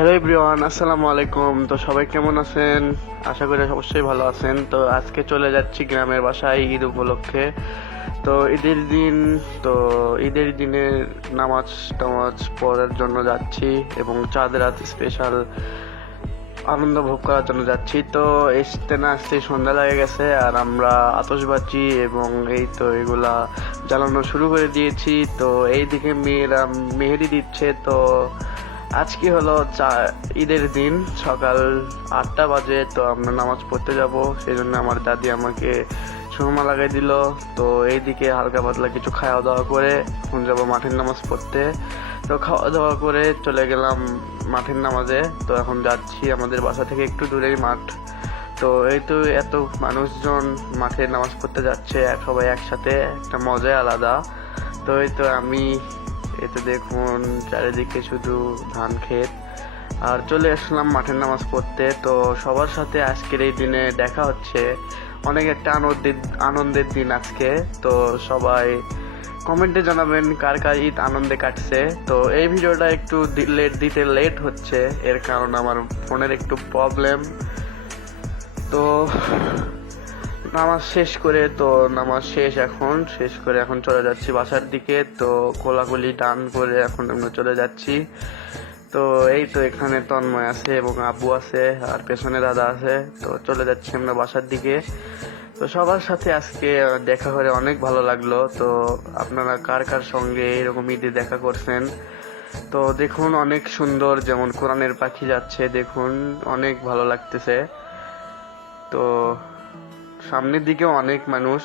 Hello everyone আসসালামু আলাইকুম। তো সবাই কেমন আছেন? আশা করি অবশ্যই ভালো আছেন। তো আজকে চলে যাচ্ছি গ্রামের বাসায় ঈদ উপলক্ষে। তো ঈদের দিন, তো ঈদের দিনে নামাজ টামাজ পড়ার জন্য যাচ্ছি এবং চাঁদ রাত স্পেশাল আনন্দ ভোগ করার জন্য যাচ্ছি। তো আসতে না আসতে সন্ধ্যা লেগে গেছে আর আমরা আতশবাজি এবং এই তো এগুলা জ্বালানো শুরু করে দিয়েছি। তো এইদিকে মেয়েরা মেহেদি দিচ্ছে, তো আজকে হলো ঈদের দিন, সকাল আটটা বাজে, তো আমরা নামাজ পড়তে যাব। সেই জন্য আমার দাদি আমাকে সুরমা লাগাই দিল। তো এইদিকে হালকা পাতলা কিছু খাওয়া দাওয়া করে এখন যাব মাঠের নামাজ পড়তে। তো খাওয়া দাওয়া করে চলে গেলাম মাঠের নামাজে। তো এখন যাচ্ছি আমাদের বাসা থেকে একটু দূরেই মাঠ। তো এই তো এত মানুষজন মাঠে নামাজ পড়তে যাচ্ছে, সবাই একসাথে, একটা মজাই আলাদা। তো এই তো আমি এই তো দেখুন চারিদিকে শুধু ধান ক্ষেত। আর চলে আসলাম মাঠের নামাজ পড়তে। তো সবার সাথে আজকের এই দিনে দেখা হচ্ছে। অনেক একটা আনন্দের আনন্দের দিন আজকে। তো সবাই কমেন্টে জানাবেন কার কার ঈদ আনন্দে কাটছে। তো এই ভিডিওটা একটু লেট, দিতে লেট হচ্ছে। এর কারণ আমার ফোনের একটু প্রবলেম। তো নামাজ শেষ করে তো নামাজ শেষ এখন, শেষ করে এখন চলে যাচ্ছি বাসার দিকে। তো কোলাকুলি টান করে এখন আমরা চলে যাচ্ছি। তো এই তো এখানে তন্ময় আছে এবং আব্বু আছে আর পেছনে দাদা আছে। তো চলে যাচ্ছি আমরা বাসার দিকে। তো সবার সাথে আজকে দেখা করে অনেক ভালো লাগল। তো আপনারা কার কার সঙ্গে এরকম ঈদে দেখা করছেন? তো দেখুন, অনেক সুন্দর যেমন কোরআনের পাখি যাচ্ছে, দেখুন, অনেক ভালো লাগতেছে। তো সামনের দিকে অনেক মানুষ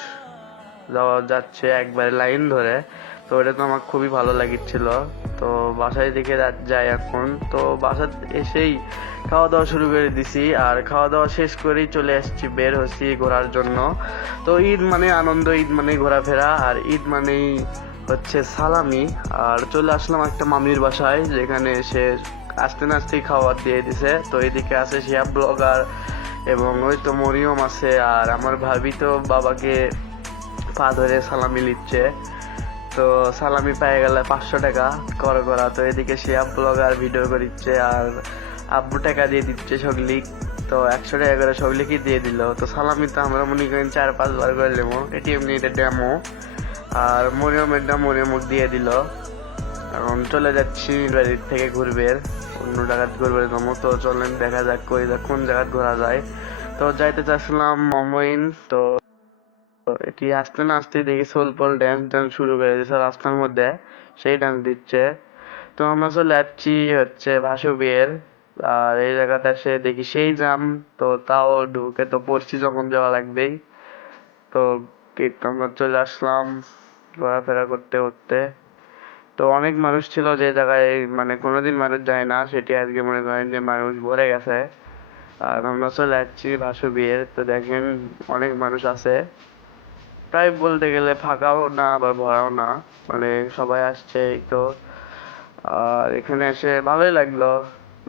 যাওয়া যাচ্ছে একবারে লাইন ধরে। তো এটা তো আমার খুবই ভালো লাগিচ্ছিল। তো বাসায় দিকে যাই এখন। তো বাসা এসেই খাওয়া দাওয়া শুরু করে দিছি আর খাওয়া দাওয়া শেষ করেই চলে আসছি বের হচ্ছি ঘোরার জন্য। তো ঈদ মানে আনন্দ, ঈদ মানে ঘোরাফেরা আর ঈদ মানেই হচ্ছে সালামি। আর চলে আসলাম একটা মামির বাসায় যেখানে এসে আস্তে না আস্তেই খাবার দিয়ে দিছে। তো এদিকে আছে শিয়া ব্লগার এবং ওই তো মরিয়ম আছে আর আমার ভাবি তো বাবাকে পা ধরে সালামি লিচ্ছে। তো সালামি পেয়ে গেলে পাঁচশো টাকা কর করা তো এদিকে সে ব্লগার ভিডিও করিচ্ছে আর আব্বু টাকা দিয়ে দিচ্ছে সগলিক তো একশো টাকা করে সগলিকই দিয়ে দিল। তো সালামি তো আমরা মনে করেন চার, পাঁচবার করে নেব এটিএম নিয়ে ডেমো আর মরিয়মের দাম মরিয়মক দিয়ে দিল। এখন চলে যাচ্ছি বাড়ির থেকে ঘুরবে। অন্য জায়গায় ঘুরবে জন্য তো চলেন, দেখা যাক কই কোন জায়গায় ঘোরা যায়। তো যাইতে চাচ্ছিলাম মমইন তো এটি আসতে না আসতে দেখি সোলপল ড্যান্স ড্যান্স শুরু করে দিয়েছে রাস্তার মধ্যে। সেই ডান্স দিচ্ছে। তো আমরা চলে যাচ্ছি হচ্ছে ভাসু বিয়ের আর এই জায়গাটা সে দেখি সেই জাম তো তাও ঢুকে তো পড়ছি যখন যাওয়া লাগবেই। তো আমরা চলে আসলাম ঘোরাফেরা করতে করতে। তো অনেক মানুষ ছিল যে জায়গায় মানে কোনোদিন মানুষ যায় না। সেটি আজকে মনে করেন যে মানুষ ভরে গেছে। আর আমরা চলে যাচ্ছি ভাসু বিয়ের। তো দেখেন অনেক মানুষ আছে। প্রায় বলতে গেলে ফাঁকাও না আবার ভরাও না। মানে সবাই আসছে তো। আর এখানে এসে ভালোই লাগল।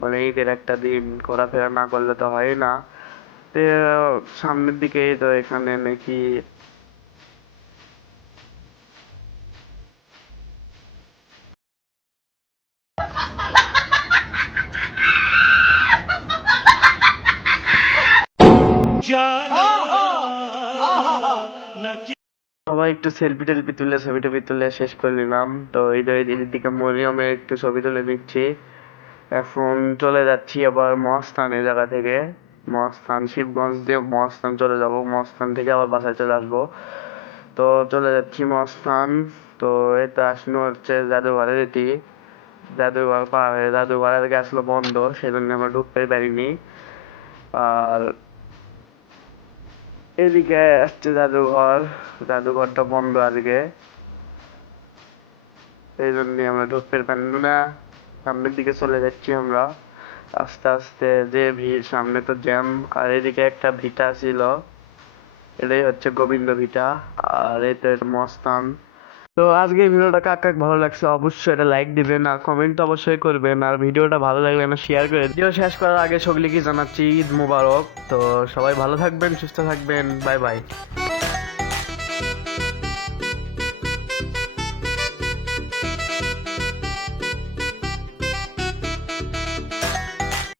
মানে ঈদের একটা দিন, ঘোরাফেরা না করলে তো হয় না। সামনের দিকে তো এখানে নাকি সবাই একটু সেলফি টেলফি তুলে, ছবি টবি তুলে শেষ করে নিলাম। তো এই দিকে মরিয়মের একটু ছবি তুলে নিচ্ছি এখন চলে যাচ্ছি আবার মহাস্থান এই জায়গা থেকে। মহাস্থান, শিবগঞ্জ দিয়ে মহাস্থান চলে যাব। মহাস্থান থেকে আবার বাসায় চলে আসব। তো চলে যাচ্ছি মহাস্থান। তো এই তো আসনো হচ্ছে জাদুঘরের এটি জাদুঘর পার হয়ে জাদুঘরের গেছিল বন্ধ, সেজন্য আমরা ঢুকতে পারিনি। আর এদিকে আসছে জাদুঘর, জাদুঘরটা বন্ধ আজকে। এই জন্য আমরা ঢুকতে পারলাম না। সামনের দিকে চলে যাচ্ছি আমরা। আস্তে আস্তে যে ভিড়, সামনে তো জ্যাম। আর এদিকে একটা ভিটা ছিল। এটাই হচ্ছে গোবিন্দ ভিটা। আর এটা মস্তান। তো আজকে এই ভিডিওটা কাক কাক ভালো লাগছে অবশ্যই এটা লাইক দিবেন আর কমেন্ট অবশ্যই করবেন। আর ভিডিওটা ভালো লাগলে না শেয়ার করে ভিডিও শেষ করার আগে সকলে কি জানাচ্ছি ঈদ মুবারক। তো সবাই ভালো থাকবেন, সুস্থ থাকবেন। Bye bye